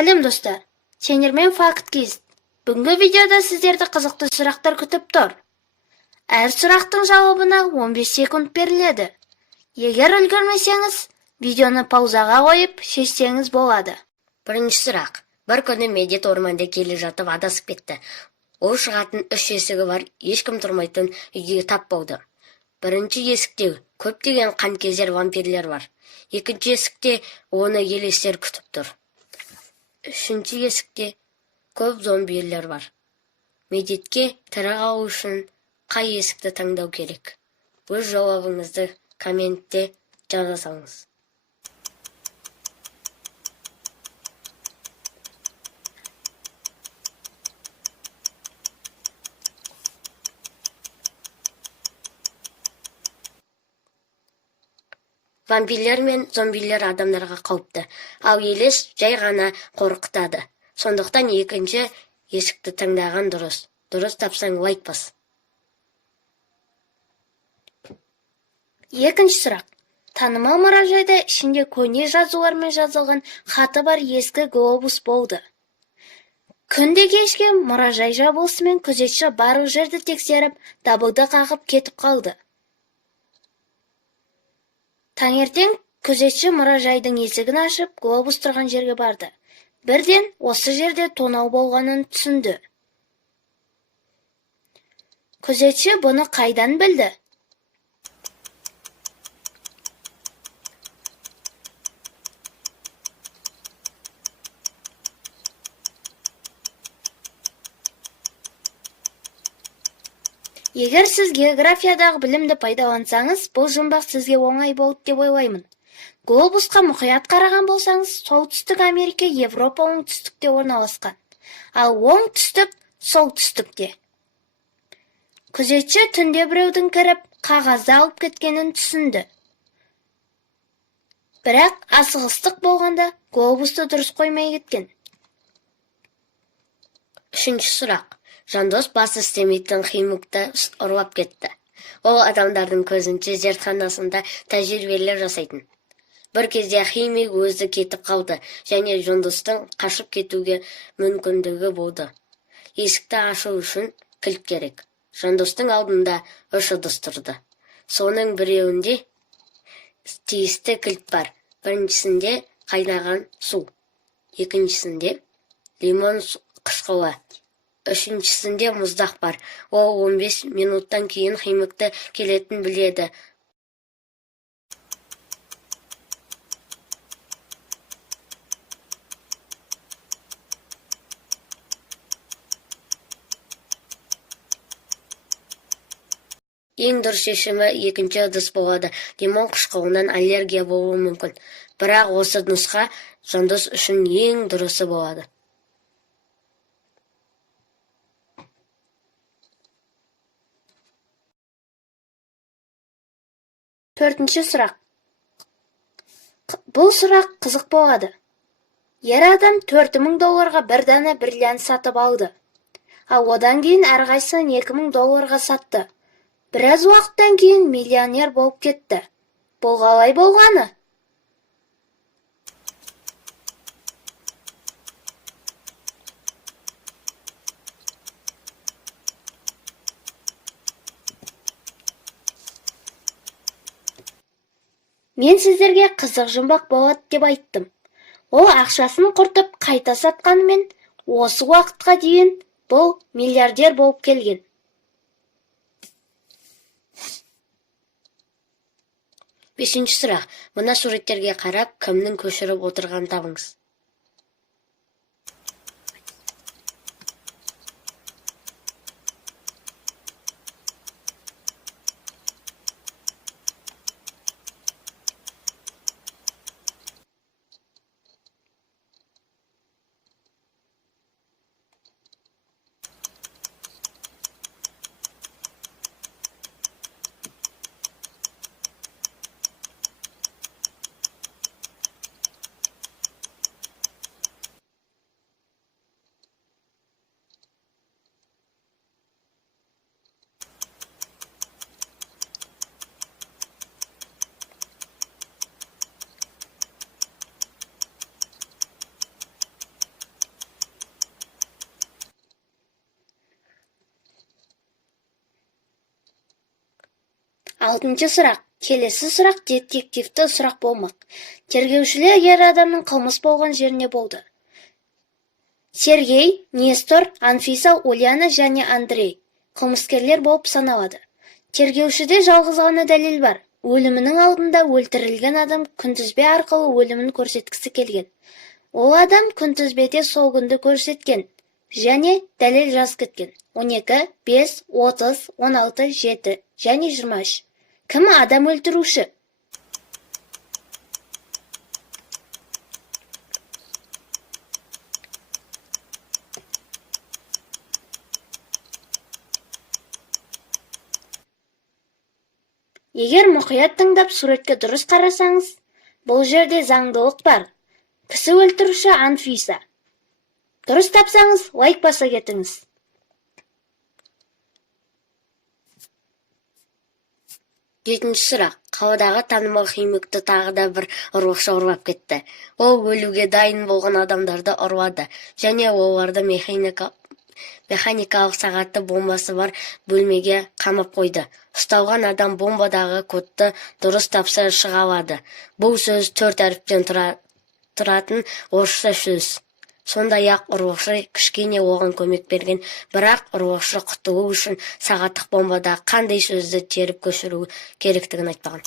Сәлем достар, сендермен факт-кист. Бүгінгі видеода сіздерді қызықты сұрақтар күтіп тұр. Әр сұрақтың жауабына 15 секунд беріледі. Егер үлгермесеңіз, видеоны паузаға қойып, шешсеңіз болады. Бірінші сұрақ. Бір күні медет орманда келе жатып адасып кетті. Ол шығатын 3 есігі бар, ешкім тұрмайтын үйге тап болды. Бірінші есікте көптеген қанкезер вампирлер бар. Екінші есікте оны елестер күтіп тұр. Үшінші есікте көп зомбилер бар. Медетке тірі қалу үшін қай есікті таңдау керек? Өз жауабыңызды комментте жаза салыңыз. Вампирлер мен зомбилер адамдарға қауіпті, ал елес жай ғана қорқытады. Сондықтан екінші есікті таңдаған дұрыс. Дұрыс тапсаң лайк бас. Екінші сұрақ. Танымал мұражайда ішінде көне жазулармен жазылған хаты бар ескі глобус болды. Күнде кешке мұражай жабылысымен күзетші барлық жерді тексеріп, дабылды қағып кетіп қалды. Таңертең күзетші мұражайдың есігін ашып, глобус тұрған жерге барды. Бірден осы жерде тонау болғанын түсінді. Күзетші бұны қайдан білді? Егер сіз географиядағы білімді пайдалансаңыз, бұл жұмбақ сізге оңай болды деп ойлаймын. Глобусқа мұқият қараған болсаңыз, солтүстік Америка, Европа оңтүстікте орналасқан, ал оңтүстік солтүстікте. Күзетші түнде біреудің кіріп, қағазды алып кеткенін түсінді. Бірақ асығыстық болғанда глобусты дұрыс қоймай кеткен. Үшінші сұрақ. Жандос бас істемейтін химикті ұрлап кетті. Ол адамдардың көзінше зертханасында тәжірибелер жасайтын. Бір кезде химик өзі кетіп қалды, және Жандостың қашып кетуге мүмкіндігі болды. Есікті ашу үшін кілт керек. Жандостың алдында 3 ыдыс тұрды. Соның біреуінде тиісті кілт бар. Біріншісінде қайнаған су, екіншісінде лимон қышқылы, үшіншісінде мұздақ бар. Ол 15 минуттан кейін химикті келетін біледі. Ең дұрыс шешімі екінші ыдыс болады. Лимон қышқылынан аллергия болуы мүмкін. Бірақ осы нұсқа Жандос үшін ең дұрысы болады. Төртінші сұрақ. Бұл сұрақ қызық болады. Ер адам $4000 бір дана бриллиант сатып алды. Ал одан кейін әрқайсысын $2000 сатты. Біраз уақыттан кейін миллионер болып кетті. Бұл қалай болғаны? Мен сіздерге қызық жұмбақ болады деп айттым. Ол ақшасын құртып қайта сатқанымен, осы уақытқа дейін бұл миллиардер болып келген. Бесінші сұрақ. Мына суреттерге қарап, кімнің көшіріп отырғанын табыңыз. 6-шы сұрақ. Келесі сұрақ детективті сұрақ болмақ. Тергеушілер ер адамның қылмыс болған жеріне болды. Сергей, Нестор, Анфиса, Ульяна және Андрей қылмыскерлер болып саналады. Тергеушіде жалғыз ғана дәлел бар. Өлімінің алдында өлтірілген адам күнтізбе арқылы өлімін көрсеткісі келген. Ол адам күнтізбеде сол күнді көрсеткен және дәлел жазып кеткен. 12, 5, 30, 16, 7 және 23. Кім адам өлтіруші? Егер мұқият тыңдап суретке дұрыс қарасаңыз, бұл жерде заңдылық бар. Кісі өлтіруші Анфиса. Дұрыс тапсаңыз, лайк баса кетіңіз. Жетінші сұрақ. Қаладағы танымал химикті тағы да бір ұрлықшы ұрлап кетті. Ол өлуге дайын болған адамдарды ұрлады және оларды механикалық сағатты бомбасы бар бөлмеге қамап қойды. Ұсталған адам бомбадағы кодты дұрыс тапса шыға алады. Бұл сөз 4 әріптен тұратын орысша сөз. Сондай-ақ ұрлықшы кішкене оған көмек берген, бірақ ұрлықшы құтылу үшін сағаттық бомбада қандай сөзді теріп көшіру керектігін айтпаған.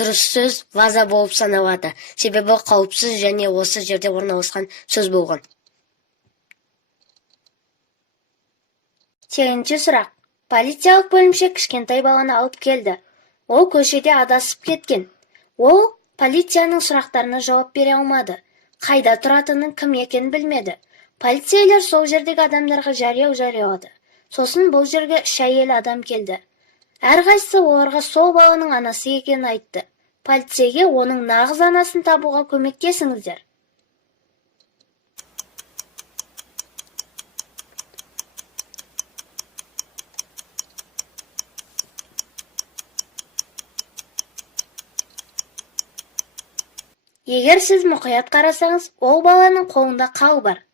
Дұрыс сөз ваза болып саналады, себебі қауіпсіз және осы жерде орналасқан сөз болған. 8-ші сұрақ. Полициялық бөлімше кішкентай баланы алып келді. Ол көшеде адасып кеткен. Ол полицияның сұрақтарына жауап бере алмады. Қайда тұратынын кім екенін білмеді. Полицейлер сол жердегі адамдарға жариялады. Сосын бұл жерге 3 әйел адам келді. Әрқайсысы оларға сол баланың анасы екенін айтты. Полицейге оның нағыз анасын табуға көмектесіңіздер. Егер сіз мұқият қарасаңыз, ол баланың қолында қал бар.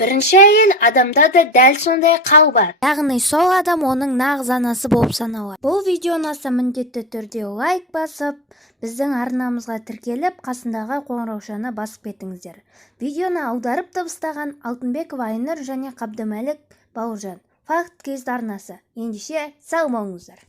Бірінші әйел адамда да дәл сондай қал бар. Яғни сол адам оның нағыз анасы болып саналады. Бұл видео ұнаса міндетті түрде лайк басып, біздің арнамызға тіркеліп, қасындағы қоңыраушаны басып кетіңіздер. Видеоны аударып дыбыстаған Алтынбеков Айнұр және Қабдымәлік Бауыржан. Факт кез арнасы. Ендеше сау болыңыздар.